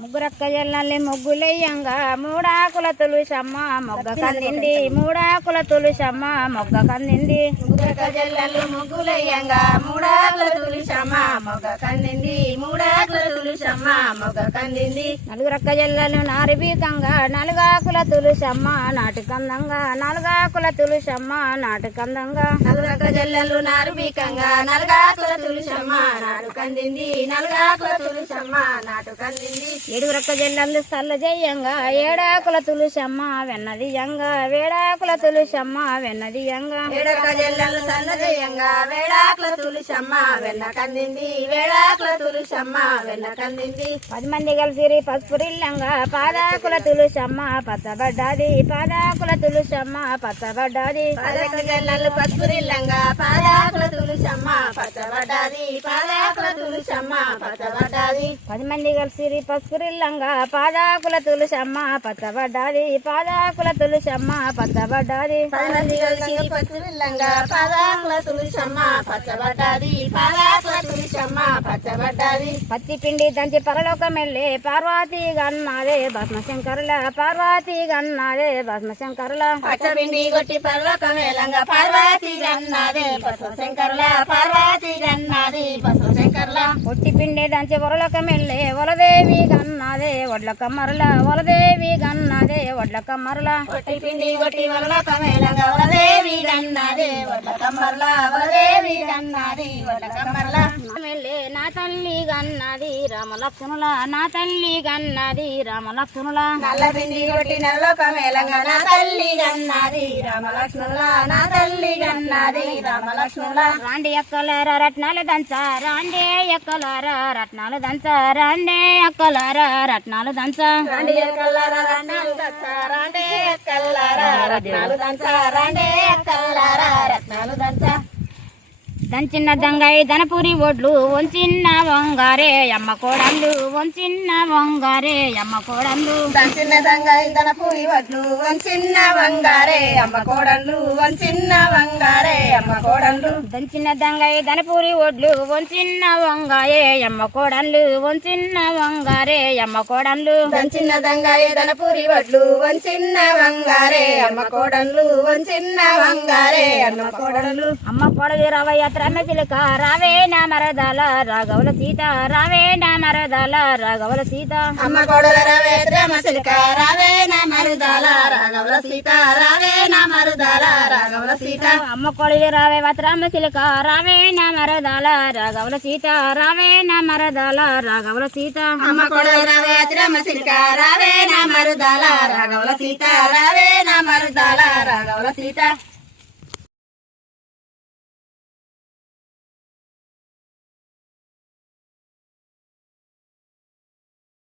ముగ్గురక్క జల్లల్లి ముగ్గులయ్యంగా. మూడాకుల తులుసమ్మ మొగ్గ కందింది. మూడాకుల తులుసమ్మ మొగ్గ కందింది. ముగ్గురక్క జల్లలు ముగ్గులయ్యంగా. మూడాకుల కందింది మూడాకుల కందింది. నలుగురక్క జల్లలు నారిబీకంగా నలుగాకుల తులుసమ్మ నాటుకందంగా నాలుగాకుల తులుసమ్మ నాటుకందంగా. నలుగక జల్లలు నారు బీకంగా నలుగాకుల తులిసమ్మ నాటు కందింది. నలుగాకుల తులిసమ్మ నాటు కందింది. ఏడుగురక్క జల్లలు సల్ల జయ్యంగా ఏడాకుల తులుసమ్మ వెన్నదియంగా. వేడాకుల తులుసమ్మ వెన్నదియంగా. ఏడక జల్లలు సన్నజయంగా వేడాకుల తులిసమ్మ వెన్న కందింది వేడాకుల తులిసమ్మ వెన్న కందింది పది మంది కలిసి పసుపురిల్లంగా పాదాకుల తులుసమ్మ పచ్చబడ్డాది పాదాకుల తులుసమ్మ పచ్చబడ్డాది. పసుపురిల్లంగా పాదాకుల తులిసమ్మ పచ్చబడ్డాది పాదాకుల తులిసమ్మ పచ్చబడ్డాది పది మంది కలిసి పసుపురిల్లంగా పాదాకుల తులుసమ్మ పచ్చబడ్డాది. పాదాకుల తులుసమ్మ పచ్చబడ్డాది. పది మంది కలిసి పసుపురిల్లంగా పాదాకుల తులిసమ్మ పచ్చబడ్డాది. పాదాకుల తులిసమ్మ పచ్చబడ్డాది. పత్తి పిండి దంచి పరలోకం వెళ్ళే పార్వతి గన్నాదే భస్మశంకరుల పార్వతి గన్నాదే భస్మశంకరుల. పచ్చబిండి కొట్టి పర్వకం వేలంగా పార్వతి గన్నాది పశు శంకర్ల పార్వతి గన్నాది పశు శంకర్ల పొట్టి పిండి దంచి వరలోకం వెళ్ళే వలదేవి గన్నాదే వడ్ల కమ్మరుల వలదేవి గన్నాదే వడ్ల కమ్మరుల కొట్టి పిండి కొట్టి వరలక వేలంగా వరదేవి గన్నాది వడ్ల కమ్మర్ల వరదేవి గన్నాది వడ్ల కమ్మర్ల నా తల్లి గన్నది రామలక్ష్మణుల నా తల్లి గన్నది రామలక్ష్మణుల. నల్ల పిండి కొట్టి నల్లొక మేళంగా నా తల్లి గన్నాది రామలక్ష్మణుల నా తల్లి రామలక్ష్మణుల రాండి ఎక్కలారా రత్నాలు దంచ రాండి ఎక్కలారా రత్నాలు దంచ రాండి ఎక్కలారా రత్నాలు దంచ. రాండి రత్నాలు దంచ రాండే రత్నాలు దంచ రాండే రత్నాలు దంచ. దంచిన దంగాయి ధనపురి ఒడ్లు వంచిన వంగారే అమ్మ కోడళ్ళు వంచిన వంగారే అమ్మ కోడళ్ళు. దంచిన దంగ ఇదన పూరి వడ్లు వంచిన్న వంగారే అమ్మ కోడళ్ళు వంచిన్న వంగారే అమ్మ కోడళ్ళు. దంచిన దంగాయి ధనపురి ఒడ్లు వంచిన వంగాయే అమ్మ కోడళ్ళు వంచిన వంగారే అమ్మ కోడళ్ళు. దంచిన దంగ ఇదన పూరి వడ్లు వంచిన్న వంగారే అమ్మ కోడళ్ళు వంచిన్న వంగారే అమ్మ అమ్మ కోడలి రావయ్య చిలుక రావే నా మరదాల రాఘవుల సీత. రావే నా మరదాల రాఘవుల సీత. అమ్మ కోడల రవే ప్రేమ సిలిక రావే నా మరుదాల రాఘవుల సీత. రావే నా మరుదాల రాఘవుల సీత. అమ్మ కోడలి రావే వత్రామ చిలుక రావే నా మరదాల రాఘవుల సీత. రావే నా మరదాల రాఘవుల సీత. అమ్మ కొడల రవే ప్రేమ సిలిక రావే నా మరుదాల రాఘవుల సీత. రావే నా మరుదాల రాఘవుల సీత.